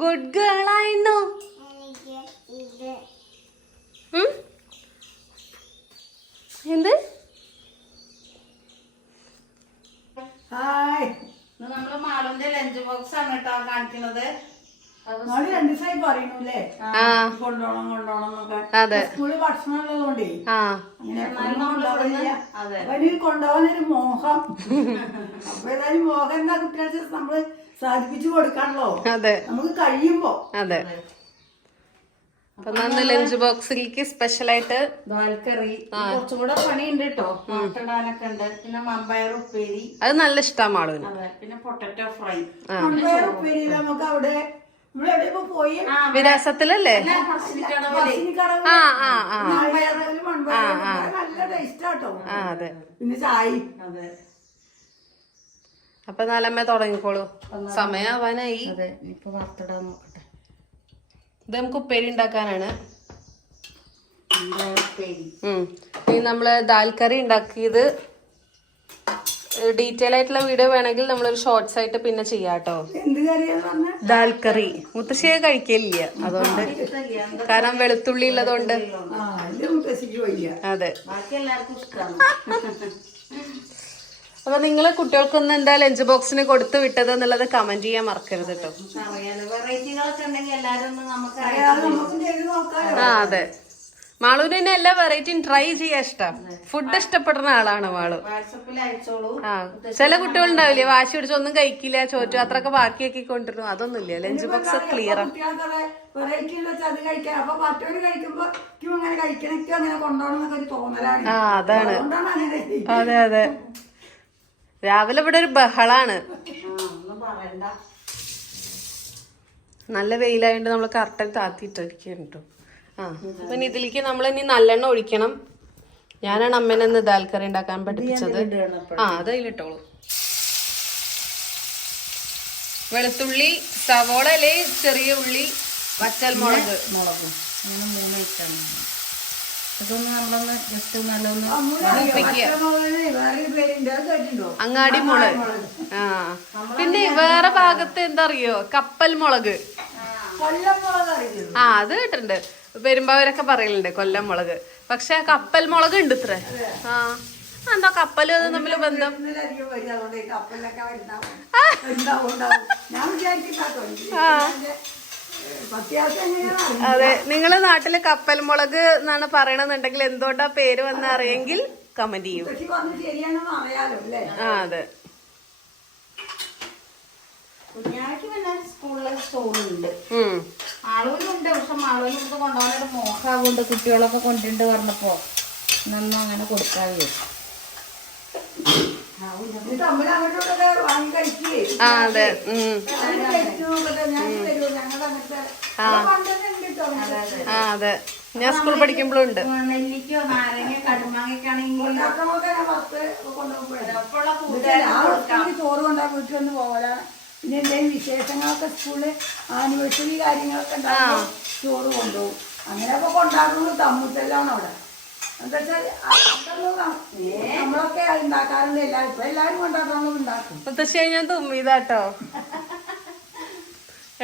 Good girl ആയിരുന്നു. എന്ത് hi, നമ്മള് മാളുന്റെ ലഞ്ച് ബോക്സ് ആണ് കേട്ടോ കാണിക്കുന്നത്. നാളെ 2 ദിവസമായി പറയണല്ലേ കൊണ്ടോണം എന്നൊക്കെ. അതെ, സ്കൂളിൽ ഭക്ഷണം ഉള്ളതുകൊണ്ടേ അങ്ങനെ കൊണ്ടുപോകാനൊരു മോഹം. അപ്പൊ ഏതായാലും മോഹം എന്താ കുട്ടികൾക്ക് നമ്മള് സാധിപ്പിച്ചു കൊടുക്കാണല്ലോ. അതെ, നമുക്ക് കഴിയുമ്പോ. അതെ. അപ്പൊ നന്ന് ലഞ്ച് ബോക്സിലേക്ക് സ്പെഷ്യലായിട്ട് ദാൽക്കറി കുറച്ചുകൂടെ പണിയുണ്ട് കേട്ടോ. മുട്ടടാനൊക്കെ ഉണ്ട്. പിന്നെ മമ്പയർ ഉപ്പേരി, അത് നല്ല ഇഷ്ടമാണ് മാളുവിന്. അതെ. പിന്നെ പൊട്ടറ്റോ ഫ്രൈ. മൺപയർ ഉപ്പേരി നമുക്ക് അവിടെ നമ്മളെവിടെയൊക്കെ പോയി വിരാസത്തിലല്ലേ? നല്ല ടേസ്റ്റാട്ടോ. അതെ, പിന്നെ ചായ. അതെ. അപ്പൊ നാലമ്മ തുടങ്ങിക്കോളൂ, സമയാവാനായി. അതെ, ഇപ്പൊ വറുത്തിടാൻ നോക്കട്ടെ. ഇത് നമുക്ക് ഉപ്പേരി ഉണ്ടാക്കാനാണ്. ഉപ്പേരി ഇനി നമ്മള് ദാൽ കറി ഉണ്ടാക്കിയത് ഡീറ്റെയിൽ ആയിട്ടുള്ള വീഡിയോ വേണമെങ്കിൽ നമ്മളൊരു ഷോർട്സ് ആയിട്ട് പിന്നെ ചെയ്യാട്ടോ. എന്ത് കറിയാന്ന് പറഞ്ഞ ദാൽ കറി മുത്തശ്ശിയെ കഴിക്കില്ല, അതുകൊണ്ട്. കാരണം വെളുത്തുള്ളി ഉള്ളതുകൊണ്ട്. അതെ. ബാക്കി എല്ലാവർക്കും ഇഷ്ടമാണ്. അപ്പൊ നിങ്ങള് കുട്ടികൾക്കൊന്ന് എന്താ ലഞ്ച് ബോക്സിന് കൊടുത്തു വിട്ടത് എന്നുള്ളത് കമന്റ് ചെയ്യാൻ മറക്കരുത് കേട്ടോ. വെറൈറ്റികളൊക്കെ ഉണ്ടെങ്കിൽ എല്ലാരും നമുക്ക് അതെ. മാളുവിന് തന്നെ എല്ലാ വെറൈറ്റിയും ട്രൈ ചെയ്യാൻ ഇഷ്ടം. ഫുഡ് ഇഷ്ടപ്പെടുന്ന ആളാണ് മാളു. വാട്സപ്പിൽ അയച്ചോളൂ. ചില കുട്ടികൾ ഉണ്ടാവില്ലേ, വാശി പിടിച്ച് ഒന്നും കഴിക്കില്ല, ചോറ്റു അത്രയൊക്കെ ബാക്കിയാക്കി കൊണ്ടിരുന്നു. അതൊന്നുമില്ല, ലഞ്ച് ബോക്സ് ക്ലിയർ ആണ്. അതാണ്. അതെ, അതെ. രാവിലെ ഇവിടെ ഒരു ബഹളാണ്. നല്ല വെയിലായോണ്ട് നമ്മള് കറക്റ്റ് താത്തിട്ടിരിക്കും കേട്ടോ. അപ്പൊ ഇതിലേക്ക് നമ്മൾ ഇനി നല്ലെണ്ണ ഒഴിക്കണം. ഞാനാണ് അമ്മേനെ ഇന്ന് ദാൽ കറി ഉണ്ടാക്കാൻ പഠിപ്പിച്ചത്. അതയിലിട്ടോളൂ. വെളുത്തുള്ളി, സവോള അല്ലേ, ചെറിയ ഉള്ളി, വറ്റൽ മുളക്, മുളകും അങ്ങനെ 3 ഐറ്റം. ഇതൊന്ന് നമ്മളൊന്ന് ജസ്റ്റ് നല്ലൊന്ന് അങ്ങാടി മുളക്. പിന്നെ വേറെ ഭാഗത്ത് എന്താ അറിയോ, കപ്പൽ മുളക്. അത് കേട്ടിട്ടുണ്ട്, പെരുമ്പാവൂരൊക്കെ പറയലുണ്ട് കൊല്ലം മുളക്. പക്ഷെ കപ്പൽ മുളക് ഉണ്ട് ഇത്ര. എന്താ കപ്പല് അത് തമ്മിൽ ബന്ധം? അതെ, നിങ്ങള് നാട്ടില് കപ്പൽ മുളക് എന്നാണ് പറയണെന്നുണ്ടെങ്കിൽ എന്തുകൊണ്ടാ പേര് വന്ന് അറിയെങ്കിൽ കമന്റ് ചെയ്യും. അതെ. കുഞ്ഞാക്ക് പിന്നെ സ്കൂളിലെ ചോറുണ്ട്, മാളൂനുണ്ട്. പക്ഷെ മാളൂന് ഇത് കൊണ്ടുപോകാനൊരു മോഹമാകൊണ്ട് കുട്ടികളൊക്കെ കൊണ്ടിട്ട് പറഞ്ഞപ്പോ ഇന്നൊന്നും അങ്ങനെ കൊടുക്കാതെ. അതെ. അതെ, ഞാൻ സ്കൂൾ പഠിക്കുമ്പോഴും ഉണ്ട്. നെല്ലിക്കോ നാരങ്ങ കടുമാങ്ങയൊക്കെ ആണെങ്കിൽ ചോറ് കൊണ്ടാ വീട്ടിൽ വന്ന് പോകലാണ്. പിന്നെ എന്തെങ്കിലും വിശേഷങ്ങളൊക്കെ സ്കൂളില് ആനിവേഴ്സറി കാര്യങ്ങളൊക്കെ ഉണ്ടാകുമ്പോൾ ചോറ് കൊണ്ടുപോകും. അങ്ങനെയൊക്കെ കൊണ്ടാടുന്നത് തമ്മിട്ടെല്ലാണ് അവിടെ. എന്താ വെച്ചാൽ നമ്മളൊക്കെ ഉണ്ടാക്കാറുണ്ട്. ഇപ്പൊ എല്ലാരും കൊണ്ടാടുന്നത് ഉണ്ടാക്കും. മുത്തശ്ശി ഞാൻ തുമ്മിതാട്ടോ,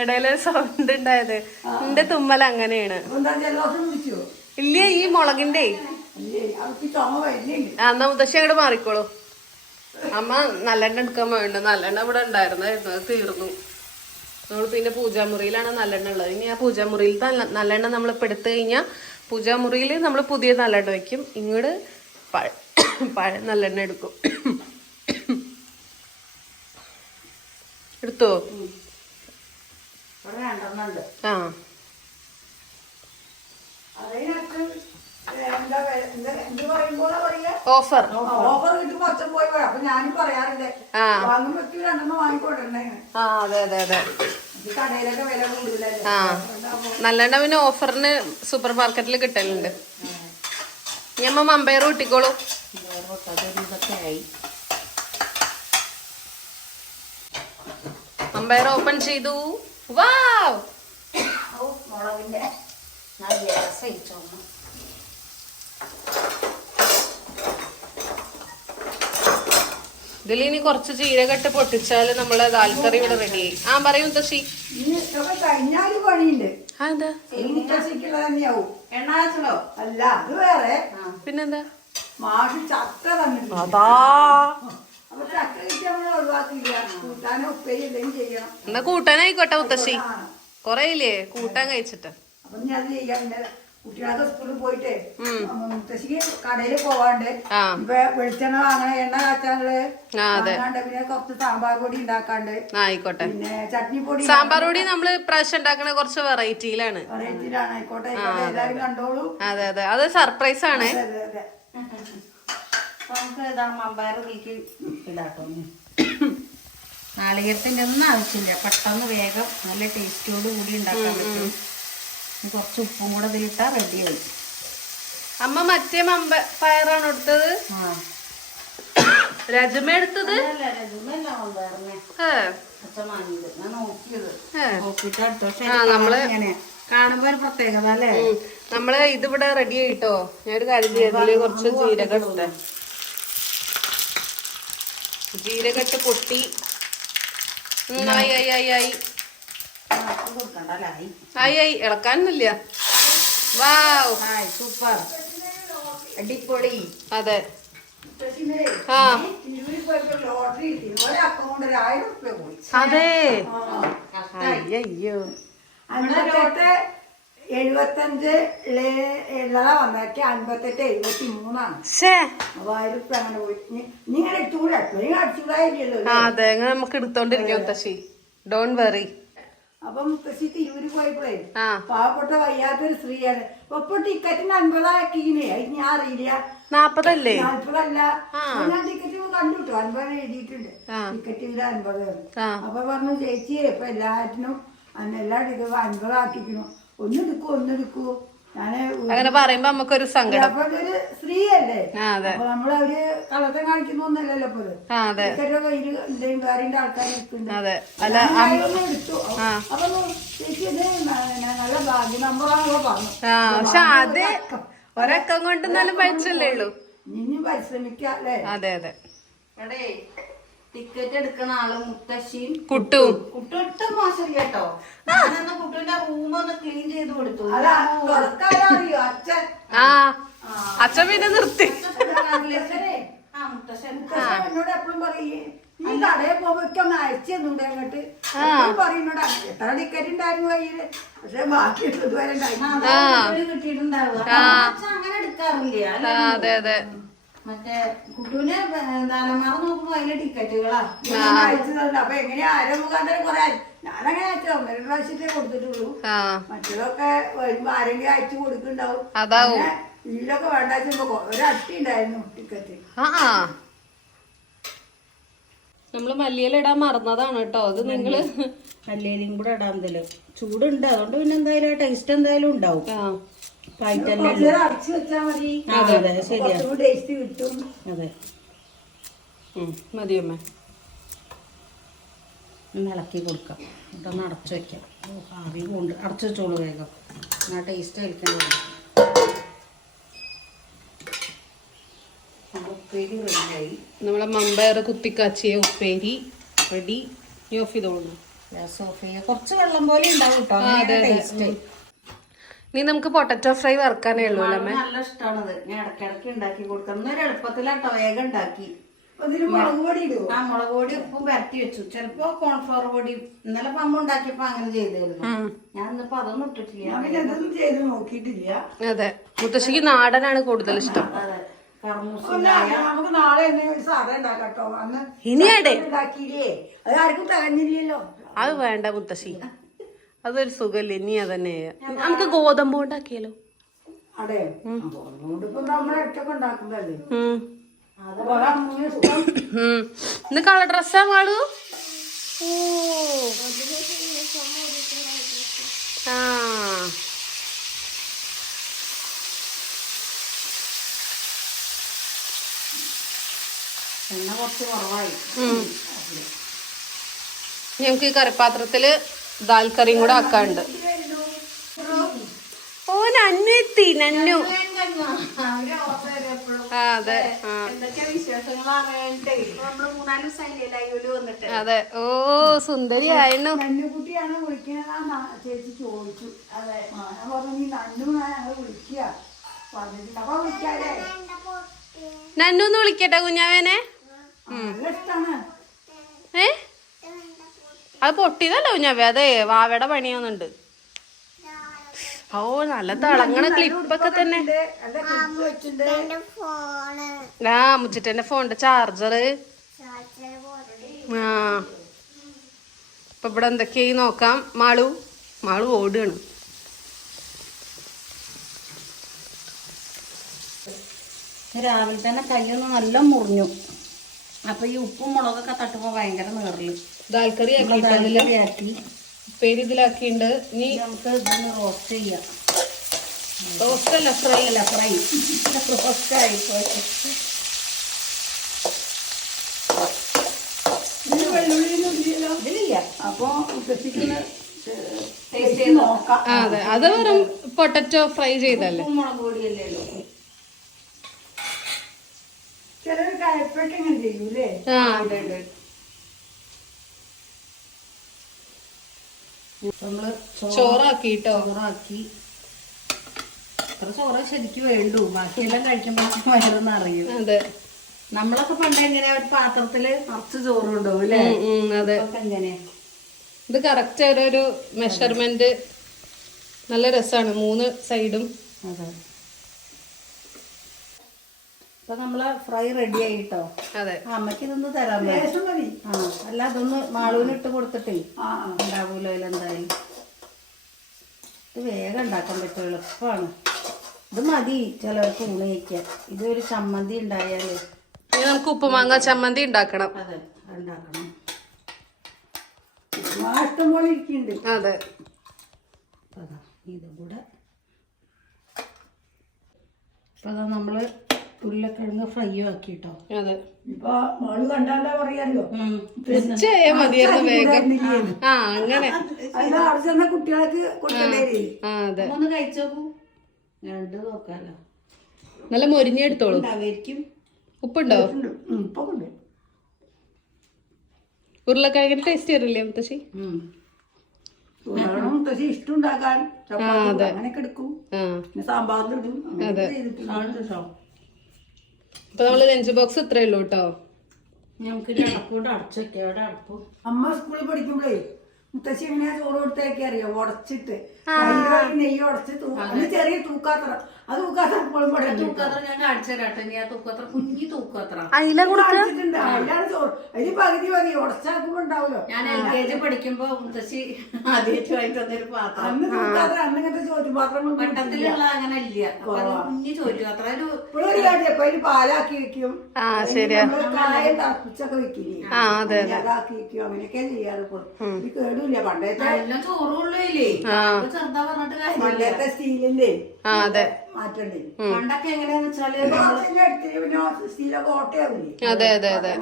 ഇടയില് സൗണ്ട് ഉണ്ടായത്. എന്റെ തുമ്മൽ അങ്ങനെയാണ്. എന്താ ജലദോഷം പിടിച്ചോ? ഇല്ല, ഈ മുളകിന്റെ. അവർക്ക് ചുമ വരുന്നുണ്ട്. എന്നാ മുത്തശ്ശി അങ്ങോട്ട് മാറിക്കോളൂ. അമ്മ നല്ലെണ്ണ എടുക്കാൻ വേണ്ട. നല്ലെണ്ണ ഇവിടെ ഉണ്ടായിരുന്നായിരുന്നു, അത് തീർന്നു. നമ്മൾ പിന്നെ പൂജാമുറിയിലാണ് നല്ലെണ്ണ ഉള്ളത്. ഇനി ആ പൂജാമുറിയിലത്തെ നല്ലെണ്ണ നമ്മളിപ്പോൾ എടുത്തു കഴിഞ്ഞാൽ പൂജാമുറിയിൽ നമ്മൾ പുതിയ നല്ലെണ്ണ വെക്കും. ഇങ്ങോട്ട് പഴയ നല്ലെണ്ണ എടുക്കും. എടുത്തോ? ഓഫർ കിട്ടുമ്പോ അച്ഛൻ പോയി പോയി. അപ്പൊ ഞാനും പറയാറുണ്ട് വാങ്ങുമ്പോ 2 വാങ്ങിക്കൊണ്ടിരുന്നേ. അതെ, അതെ, അതെ. കടയിലൊക്കെ വില കൂടുതലല്ലേ. നല്ലെണ്ണ പിന്നെ ഓഫറിന് സൂപ്പർ മാർക്കറ്റിൽ കിട്ടലുണ്ട്. ഞമ്മ മമ്പയർ കൂട്ടിക്കോളൂ. മമ്പയർ ഓപ്പൺ ചെയ്തു. വാവ്, മുളകിന്റെ ഇതിൽ ഇനി കുറച്ച് ജീരകട്ട് പൊട്ടിച്ചാല് നമ്മളെ ദാൽ കറി ഇവിടെ റെഡി ആയി. പറയൂ മുത്തശ്ശി. ഇതൊക്കെ കഴിഞ്ഞാല് പണിയുണ്ട്. അതെന്താ? മുത്തശ്ശിക്കുള്ള തന്നെയാവും. എണ്ണാച്ചലോ? അല്ല, അത് വേറെ. പിന്നെന്താ? മാഷ് ചക്ക തന്നിട്ടുണ്ട്. അതാ അപ്പൊ ചക്ക കിട്ടി നമ്മള് ഒഴിവാക്കില്ല. കൂട്ടാനോ ഉപ്പേരി എന്തെങ്കിലും ചെയ്യണം. എന്നാ കൂട്ടാനായിക്കോട്ടെ മുത്തശ്ശി. കൊറേ ഇല്ലേ കൂട്ടാൻ കഴിച്ചിട്ട്. അപ്പൊ ഞാൻ അത് ചെയ്യാം. പിന്നെ കുട്ടികളൊക്കെ സ്കൂളിൽ പോയിട്ടേ മുത്തശ്ശിക്ക് കടയിൽ പോവാണ്ട് ഇപ്പൊ വെളിച്ചെണ്ണ വാങ്ങണ, എണ്ണ കാച്ചാണ്ട് വാങ്ങാണ്ട്, പിന്നെ കുറച്ച് സാമ്പാർ പൊടി ഉണ്ടാക്കാണ്ട്, ആയിക്കോട്ടെ. പിന്നെ ചട്നി പൊടി. സാമ്പാർ പൊടി നമ്മള് പ്രാവശ്യം ഉണ്ടാക്കണ കുറച്ച് വെറൈറ്റിയിലാണ്. വെറൈറ്റിയിലാണ്. ആയിക്കോട്ടെ ആയിക്കോട്ടെ, എല്ലാവരും കണ്ടോളൂ. അതെ അതെ, അത് സർപ്രൈസ് ആണ്. അതെ അതെ. നമുക്ക് ഇതാ മമ്പയർ നീക്കി ഇടാട്ടോ. നാളികേരത്തിന്റെ ഒന്നും ആവശ്യമില്ല, പെട്ടെന്ന് വേഗം നല്ല ടേസ്റ്റോട് കൂടി ഉണ്ടാക്കാൻ പറ്റും. കുറച്ച് ഉപ്പും കൂടെ ഇതിലിട്ടാ റെഡിയായി. അമ്മ മറ്റേ പയറാണ് എടുത്തത്? രജമ എടുത്തത്? കാണുമ്പോ ഒരു പ്രത്യേകത അല്ലേ? നമ്മള് ഇതിവിടെ റെഡി ആയിട്ടോ. ഞാനൊരു കാര്യം ചെയ്തതില് കുറച്ച് ജീരകം ഇട്ടേ. ജീരകട്ട് പൊട്ടി. ആയി ഇളക്കാനൊന്നുമില്ല. വാവ്, സൂപ്പർ, അടിപൊളി. അതെ. ആ ലോട്ടറി അക്കൗണ്ട് 1000 രൂപ പോയി. അതെ. അയ്യോ, അന്നത്തെ 75 ഉള്ളതാ വന്നേക്ക് 58 73 അപ്പൊ 1000 രൂപ അങ്ങനെ പോയി. നിങ്ങൾ എടുത്തുകൂടെ അടിച്ചുകൂടായില്ലല്ലോ. അതെ, നമുക്ക് എടുത്തോണ്ടിരിക്കാം മുത്തശ്ശി. Don't worry. അപ്പം മുത്തശ്ശി തിരൂര് പോയപ്പോഴേ പാവപ്പെട്ട വയ്യാത്തൊരു സ്ത്രീയാണ്. അപ്പൊ ടിക്കറ്റിന് 50 ആക്കിനെ. ഞാൻ അറിയില്ല. 40 അല്ലേ? 40 അല്ല. ഞാൻ ടിക്കറ്റ് കണ്ടുട്ടോ, 50 എഴുതിയിട്ടുണ്ട്. ടിക്കറ്റിന്റെ 50. അപ്പൊ പറഞ്ഞു, ചേച്ചി ഇപ്പൊ എല്ലാറ്റിനും എല്ലാ ടിക്കറ്റും 50 ആക്കിക്കണു. ഒന്നെടുക്കൂ. ഞാന് അങ്ങനെ പറയുമ്പോ നമുക്കൊരു സങ്കടം. അപ്പൊ ഒരു സ്ത്രീ അല്ലേ, അപ്പൊ നമ്മളവര് കള്ളത്തെ കാണിക്കുന്നൊന്നല്ലല്ലോ ഇപ്പൊ. ടിക്കറ്റോ കയ്യില് വേറെ ആൾക്കാർ എടുത്തു. അപ്പൊ ചേച്ചി ഇത് നല്ല ഭാഗ്യ നമ്പറാണല്ലോ പറഞ്ഞു. പക്ഷെ അത് ഒരക്കം കൊണ്ട് എന്നാലും പഴിച്ചല്ലേ ഉള്ളൂ. ഇനിയും പരിശ്രമിക്കാം അല്ലേ? അതെ അതെ. എടേ, ടിക്കറ്റ് എടുക്കണ ആള് മുത്തശ്ശിയും കുട്ടും ഒട്ടും മോശമില്ല കേട്ടോ. ഞാനന്ന് കുട്ടുവിന്റെ റൂം ഒന്ന് ക്ലീൻ ചെയ്ത് കൊടുത്തു. അറിയോ അച്ഛൻ? അച്ഛൻ പിന്നെ നിർത്തി. എന്നോട് എപ്പോഴും പറയും, ഈ കടയിൽ പോകുമ്പോ അയച്ചു തന്നൂടെ അങ്ങോട്ട്. എപ്പോഴും പറയുന്നോട് എത്ര ടിക്കറ്റ് ഉണ്ടായിരുന്നു കയ്യില്, പക്ഷെ ബാക്കി ഇതുവരെ കിട്ടിയിട്ടുണ്ടാവുക. അങ്ങനെ എടുക്കാറില്ല. അതെ അതെ. മറ്റേ കുട്ടുവിന് ദാനമാറ നോക്കുമ്പോ അതിലെ ടിക്കറ്റുകളാ അയച്ചു തന്നെ. അപ്പൊ എങ്ങനെയാ ആരോ മുഖാന്തരം കുറെ ഞാനങ്ങനെ അയച്ചു 1 പ്രാവശ്യത്തേ കൊടുത്തിട്ടുള്ളൂ. മറ്റേതൊക്കെ വരുമ്പോ ആരെങ്കിലും അയച്ചു കൊടുക്കുന്നുണ്ടാവും. ഇതിലൊക്കെ വേണ്ട ഒരട്ടി ഉണ്ടായിരുന്നു ടിക്കറ്റ്. നമ്മള് മല്ലിയില ഇടാൻ മറന്നതാണ് കേട്ടോ. അത് നിങ്ങള് മല്ലിയിലും കൂടെ ഇടാൻ ചൂടുണ്ട്, അതുകൊണ്ട് പിന്നെ എന്തായാലും ടേസ്റ്റ് എന്തായാലും ഉണ്ടാവും. അടച്ചു വെച്ചാ മതി. ടേസ്റ്റ് കിട്ടും. അതെ, മതിയമ്മ. ഇളക്കി കൊടുക്കാം. ഇതൊന്ന് അടച്ചു വെക്കാം. ആവി കൊണ്ട് അടച്ചു വെച്ചോളൂ വേഗം. ആ ടേസ്റ്റ് കഴിക്കാൻ ഉപ്പേരി റെഡിയായി. നമ്മളെ മമ്പയർ കുത്തിക്കാച്ചിയ ഉപ്പേരി റെഡി. ഓഫ് ചെയ്തോളൂ. കുറച്ച് വെള്ളം പോലെ ഉണ്ടാവും കേട്ടോ ടേസ്റ്റ്. ഇനി നമുക്ക് പൊട്ടറ്റോ ഫ്രൈ വറക്കാനേ ഉള്ളൂ. നല്ല ഇഷ്ടമാണത്. ഞാൻ ഇടയ്ക്കിടയ്ക്ക് ഉണ്ടാക്കി കൊടുക്കാം. ഇന്നൊരു എളുപ്പത്തിലാട്ടോ വേഗം ഉണ്ടാക്കി. മുളക് പൊടി ഇടുവോ? മുളക് പൊടി ഉപ്പും പരട്ടി വെച്ചു. ചിലപ്പോ കോൺഫ്ലവർ പൊടി ഇന്നലെ അമ്മ ഉണ്ടാക്കിയപ്പോ അങ്ങനെ ചെയ്തായിരുന്നു. ഞാൻ ഇന്നിപ്പോ അതൊന്നും ഇട്ടിട്ടില്ല, ചെയ്ത് നോക്കിയിട്ടില്ല. അതെ, മുത്തശ്ശിക്ക് നാടനാണ് കൂടുതൽ ഇഷ്ടം. അതെ, നമുക്ക് നാളെ എന്തെങ്കിലും സാധനം ഉണ്ടാക്കാട്ടോ. അന്ന് ഇനിയാടേ ഉണ്ടാക്കിയില്ലേ, അത് ആർക്കും തികഞ്ഞില്ലല്ലോ. അത് വേണ്ട മുത്തശ്ശി, അതൊരു സുഖല്ലേ. ഇനി അതന്നെ നമുക്ക് ഗോതമ്പ് ഉണ്ടാക്കിയാലോ? അതെ, ഇപ്പൊ നമ്മളെ ഇടയ്ക്കൊക്കെ ഉണ്ടാക്കുന്നതല്ലേ. ഇന്ന് കളർ ഡ്രസ്സാ മാളു. എണ്ണ കുറച്ച് കുറവായി. ഞങ്ങൾക്ക് ഈ കറിപ്പാത്രത്തില് ദാൽ കറിയും കൂടെ ആക്കാണ്ട്. ഓ നന്നെത്തി നന്നു. അതെ, എന്തൊക്കെയാ വിശേഷങ്ങൾ അറിയാനിട്ടേ നമ്മള് 3-4 ദിവസമായില്ലേ ലൈവില് വന്നിട്ട്. അതെ. ഓ സുന്ദരിയായിരുന്നു. നന്നുകുട്ടിയാണ് വിളിക്കണതാ ചേച്ചി ചോദിച്ചു. അതെ ഞാൻ പറഞ്ഞു നീ നന്നു ഞങ്ങൾ വിളിക്കുക പറഞ്ഞിട്ടുണ്ട്. അപ്പൊ വിളിക്കാല്ലേ? നന്നൂന്ന് വിളിക്കട്ടെ കുഞ്ഞാവേനെ. നല്ല ഇഷ്ടാണ്. ഏ അത് പൊട്ടിയതല്ല കുഞ്ഞാവേ, അതെ വാവയുടെ പണിയൊന്നുണ്ട്. ഓ നല്ല തിളങ്ങണ ക്ലിപ്പൊക്കെ തന്നെ. നല്ല ക്ലിപ്പ് വെച്ചിട്ടുണ്ട്. ആ മുച്ചിട്ടന്റെ ഫോണിന്റെ ചാർജർ. ആ ഇപ്പൊ ഇവിടെ എന്തൊക്കെയായി നോക്കാം. മാളു ഓടുകയാണ്. രാവിലെ തന്നെ കയ്യൊന്ന് നല്ല മുറിഞ്ഞു. അപ്പൊ ഈ ഉപ്പും മുളകൊക്കെ തട്ടുമ്പോ ഭയങ്കര നീറല്. ദാൽക്കറി ആക്കി പേര് ഇതിലാക്കിണ്ട്. ഇനി നമുക്ക് ഇതൊന്ന് റോസ്റ്റ് ചെയ്യാം. റോസ്റ്റ് അല്ല ഫ്രൈ. റോസ്റ്റ് ആയിപ്പോയി. ഇതിന് വെള്ളുള്ളിയൊന്നും ഇല്ലല്ലോ. ഇതിലില്ല. അപ്പൊ ഉദ്ദേശിക്കുന്ന ടേസ്റ്റ് ചെയ്ത് നോക്കാം. അതെ അത് വെറും പൊട്ടറ്റോ ഫ്രൈ ചെയ്തല്ലേ. ഉപ്പും മുളക് പൊടിയല്ലേ ഉള്ളൂ. ചിലർ കയപ്പൊക്കെ ഇങ്ങനെ ചെയ്യൂലേ? ആ നമ്മള് ചോറാക്കിട്ടോ. ചോറാക്കി. ഇത്ര ചോറ് ശരിക്കും വേണ്ടു. ബാക്കിയെല്ലാം കഴിക്കുമ്പോ വയറൊന്നും അറിയും. അതെ നമ്മളൊക്കെ പണ്ട് എങ്ങനെയാ ഒരു പാത്രത്തില് നിറച്ച് ചോറ് കൊണ്ടുപോകും അല്ലേ? അതെ എങ്ങനെയാ ഇത് കറക്റ്റ് ഒരു മെഷർമെന്റ്. നല്ല രസമാണ് 3 സൈഡും. അതെ. ഇപ്പൊ നമ്മളെ ഫ്രൈ റെഡി ആയിട്ടോ. അതെ അമ്മക്ക് ഇതൊന്ന് തരാൻ ലേശം മതി. അല്ല അതൊന്ന് മാളൂന് ഇട്ട് കൊടുത്തിട്ടേ ആ ഉണ്ടാവൂലോ അതിലെന്തായാലും. ഇത് വേഗം ഉണ്ടാക്കാൻ പറ്റും, എളുപ്പമാണ്. ഇത് മതി ചിലവർക്ക് ഊണ് കഴിക്കാൻ. ഇതൊരു ചമ്മന്തി ഉണ്ടായാലേ. ഇനി നമുക്ക് ഉപ്പുമാങ്ങ ചമ്മന്തി ഉണ്ടാക്കണം. അതെ ഉണ്ടാക്കണം. ഇഷ്ടം പോലെ ഇരിക്കുന്നുണ്ട്. അതെ അതാ ഇതും കൂടെ. ഇപ്പൊ അതാ നമ്മള് ഉരുളക്കിഴങ്ങ് ഫ്രൈ ആക്കിട്ടോ. അതെ ഇപ്പൊ മോള് കണ്ടാലോ പറയാലോ. മതിയായിരുന്നു വേഗം. ആ അങ്ങനെ. അതിന് അവിടെ ചെന്ന കുട്ടികൾക്ക് കൊടുക്കണ്ടേ? ആ അതെ ഒന്ന് കഴിച്ചോക്കൂ. രണ്ട് നോക്കാലോ. നല്ല മൊരിഞ്ഞെടുത്തോളൂ. ഉണ്ടാവായിരിക്കും. ഉപ്പുണ്ടോ? ഇപ്പൊ കൊണ്ട് ഉരുളക്കിഴങ്ങിന് ടേസ്റ്റ് വരില്ലേ മുത്തശ്ശി? മുത്തശ്ശി ഇഷ്ടം ഉണ്ടാക്കാൻ ചപ്പാത്തി അങ്ങനെയൊക്കെ എടുക്കും. ആ പിന്നെ സാമ്പാറിലിടും. അതെ. ചെയ്തിട്ടുണ്ട്. അപ്പൊ നമ്മള് ലഞ്ച് ബോക്സ് ഇത്രേ ഉള്ളൂ കേട്ടോ. നമുക്ക് അടപ്പോട്ട് അടച്ചു വെക്കാം. അവിടെ അടപ്പും. അമ്മ സ്കൂളിൽ പഠിക്കുമ്പോഴേ മുത്തശ്ശി എങ്ങനെയാ ചോറ് കൊടുത്തേക്ക് അറിയോ? ഉടച്ചിട്ട് നെയ്യ് ഉടച്ച് ചെറിയ തൂക്കാത്ര. അത് തൂക്കാത്ര ഇപ്പോഴും തൂക്കാത്ര ഞാൻ കാണിച്ചു തരാട്ടെ. ഇനി ആ തൂക്കാത്ര കുഞ്ഞി തൂക്കാത്ര കാണിച്ചിട്ടുണ്ട്. അതിലാണ് ചോറ്. അതിന് പകുതി മതി. ഉടച്ചാക്കുമ്പോ ഉണ്ടാവല്ലോ. ഞാൻ LKG പഠിക്കുമ്പോ മുത്തശ്ശി ആദ്യമായിട്ട് വാങ്ങി തന്നൊരു പാത്രം. അന്ന് തൂക്കാത്ര അന്നിങ്ങനത്തെ ചോറ് പാത്രം പട്ടത്തിലുള്ള അങ്ങനെ ഇല്ല. അപ്പൊ അത് കുഞ്ഞി ചോറ്റു അത്ര ഒരു ഇപ്പോഴൊരു കാര്യം അപ്പൊ അതിന് പാലാക്കി വെക്കും. ആ ശരിയാ. കായം തിളപ്പിച്ചൊക്കെ വെക്കില്ലേ? ആ അതെ അതാക്കി വെക്കും. അങ്ങനെയൊക്കെ ചെയ്യാറ്. ഇത് കേടൂല്ല. പണ്ടത്തെ എല്ലാം ചോറുള്ളൂല്ലേ. ചെറുതാ പറഞ്ഞിട്ട് കാര്യമില്ല. പണ്ടത്തെ സ്റ്റീലിന്റെ ആ അതെ മാറ്റണ്ടേ? പണ്ടൊക്കെ എങ്ങനെയാന്ന് വെച്ചാല് പിന്നെ സ്റ്റീലൊക്കെ ഓട്ടയാവില്ലേ? അതെ അതെ അതെ.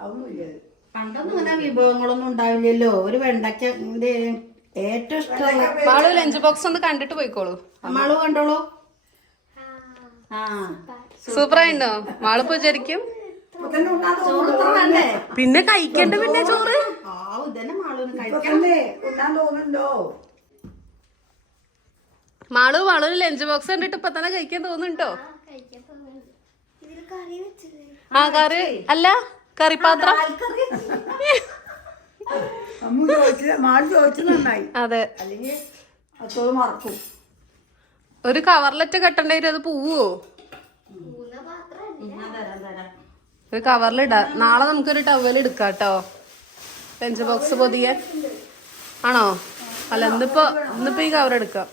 അതൊന്നും ഇല്ല. പണ്ടൊന്നും ഇങ്ങനെ വിഭവങ്ങളൊന്നും ഉണ്ടാവില്ലല്ലോ. ഒരു വെണ്ടയ്ക്ക ഏറ്റവും ഇഷ്ടമുള്ള മാളു ലഞ്ച് ബോക്സ് ഒന്ന് കണ്ടിട്ട് പോയിക്കോളൂ. മാളു കണ്ടോളൂ. ആ സൂപ്പറായിണ്ടോ? മാളിപ്പോ വിചാരിക്കും ഇപ്പൊ തന്നെ ഉണ്ണാൻ ചോറ് ഇത്ര വേണ്ടേ? പിന്നെ കഴിക്കണ്ട പിന്നെ ചോറ്. ആ ഇതന്നെ മാളൂന് ഇപ്പൊ കഴിക്കണം. തന്നെ ഉണ്ണാൻ തോന്നുന്നുണ്ടോ? മാളു ലഞ്ച് ബോക്സ് കണ്ടിട്ട് ഇപ്പൊ തന്നെ കഴിക്കാൻ തോന്നുന്നുണ്ടോ? ആ കറി അല്ല കറിപ്പാത്രം. അമ്മ ചോദിച്ചത് മാള് ചോദിച്ചത് നന്നായി. അതെ അല്ലെങ്കിൽ അത്തോട് മറക്കും. ഒരു കവറിലൊറ്റ കെട്ടണ്ടേ അത് പോവോ? ഒരു കവറിലിടാ. നാളെ നമുക്കൊരു ടവൽ എടുക്കാം കേട്ടോ. ലഞ്ച് ബോക്സ് പൊതിയെ ആണോ? അല്ല ഇന്നിപ്പോ ഈ കവർ എടുക്കാം.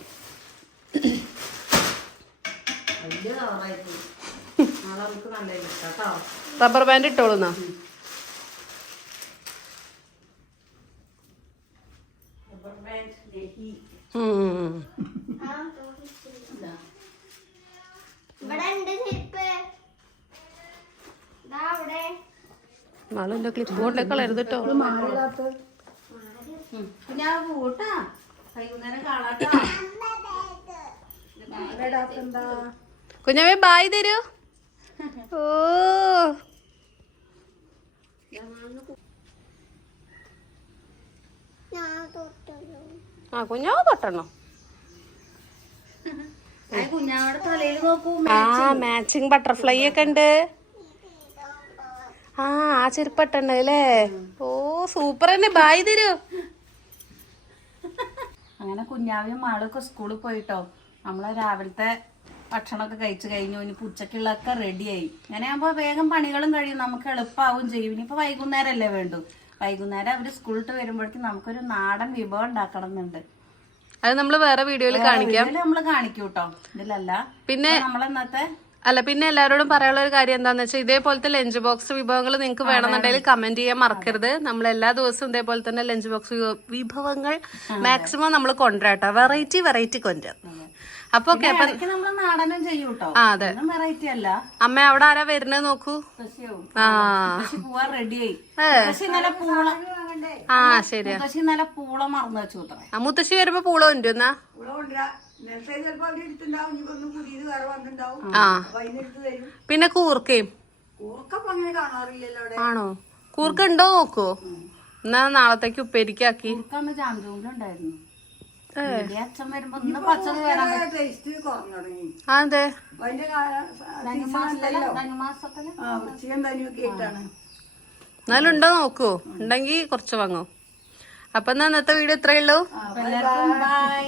വലിയ കവറായിട്ട് നാളെ നമുക്ക് നല്ല കേട്ടോ. റബ്ബർ ബാൻഡ് ഇട്ടോളുന്നാ. നാളെ എന്റെ ക്ലിപ്പ് കൊണ്ടേ കളയരുത് കേട്ടോ. ഞാൻ പോട്ടാ. വൈകുന്നേരം കാണാട്ടാ. കുഞ്ഞാവേ ബായ് തരൂ. ഓ ആ കുഞ്ഞാവ് തൊട്ടണോ? കുഞ്ഞാവിടെ തലയിൽ നോക്കൂ. ആ മാച്ചിങ് ബട്ടർഫ്ലൈ ഒക്കെ ഉണ്ട്. ആ ചെരുപ്പട്ടുണ്ട് അല്ലേ? ഓ സൂപ്പർ തന്നെ. ബായ് തരൂ. അങ്ങനെ കുഞ്ഞാവിയും മാളൊക്കെ സ്കൂളിൽ പോയിട്ടോ. നമ്മളെ രാവിലത്തെ ഭക്ഷണമൊക്കെ കഴിച്ചു കഴിഞ്ഞു. ഇനിയിപ്പോൾ ഉച്ചക്കുള്ളതൊക്കെ റെഡിയായി. അങ്ങനെ ആകുമ്പോൾ വേഗം പണികളും കഴിയും, നമുക്ക് എളുപ്പമാവും ചെയ്യും. ഇനിയിപ്പോൾ വൈകുന്നേരം അല്ലേ വേണ്ടു. വൈകുന്നേരം അവർ സ്കൂളിട്ട് വരുമ്പോഴേക്കും നമുക്കൊരു നാടൻ വിഭവം ഉണ്ടാക്കണം എന്നുണ്ട്. അത് നമ്മള് വേറെ വീഡിയോയിൽ കാണിക്കാം. നമ്മള് കാണിക്കൂ കേട്ടോ, ഇതിലല്ല. പിന്നെ നമ്മളെന്നത്തെ പിന്നെ എല്ലാവരോടും പറയാനുള്ള ഒരു കാര്യം എന്താന്ന് വെച്ചാൽ ഇതേപോലത്തെ ലഞ്ച് ബോക്സ് വിഭവങ്ങൾ നിങ്ങൾക്ക് വേണമെന്നുണ്ടെങ്കിൽ കമന്റ് ചെയ്യാൻ മറക്കരുത്. നമ്മൾ എല്ലാ ദിവസവും ഇതേപോലെ തന്നെ ലഞ്ച് ബോക്സ് വിഭവങ്ങൾ മാക്സിമം നമ്മൾ കൊണ്ടുവരാട്ടോ. വെറൈറ്റി കൊണ്ടുവരാം. അപ്പൊ നമ്മള് നാടനും ചെയ്യൂട്ടോ. അതെ, വെറൈറ്റി അല്ല. അമ്മ അവിടെ ആരാ വരുന്നത് നോക്കൂ. പോവാൻ റെഡിയായി. ഇന്നലെ പൂള ശരിയാ. ഇന്നലെ പൂള മറന്നു വെച്ചു. മുത്തശ്ശി വരുമ്പോ പൂള കൊണ്ടുവന്നാ പിന്നെ കൂർക്കയും ആണോ? കൂർക്ക ഉണ്ടോ നോക്കോ? എന്നാ നാളത്തേക്ക് ഉപ്പേരിക്കാക്കി. ജാംജൂമിലുണ്ടായിരുന്നു. അച്ഛൻ വരുമ്പോ അതെ എന്നാലും ഉണ്ടോ നോക്കൂ. ഉണ്ടെങ്കി കുറച്ച് വാങ്ങോ. അപ്പൊ എന്നാ ഇന്നത്തെ വീഡിയോ ഇത്രയേ ഉള്ളൂ. ബൈ.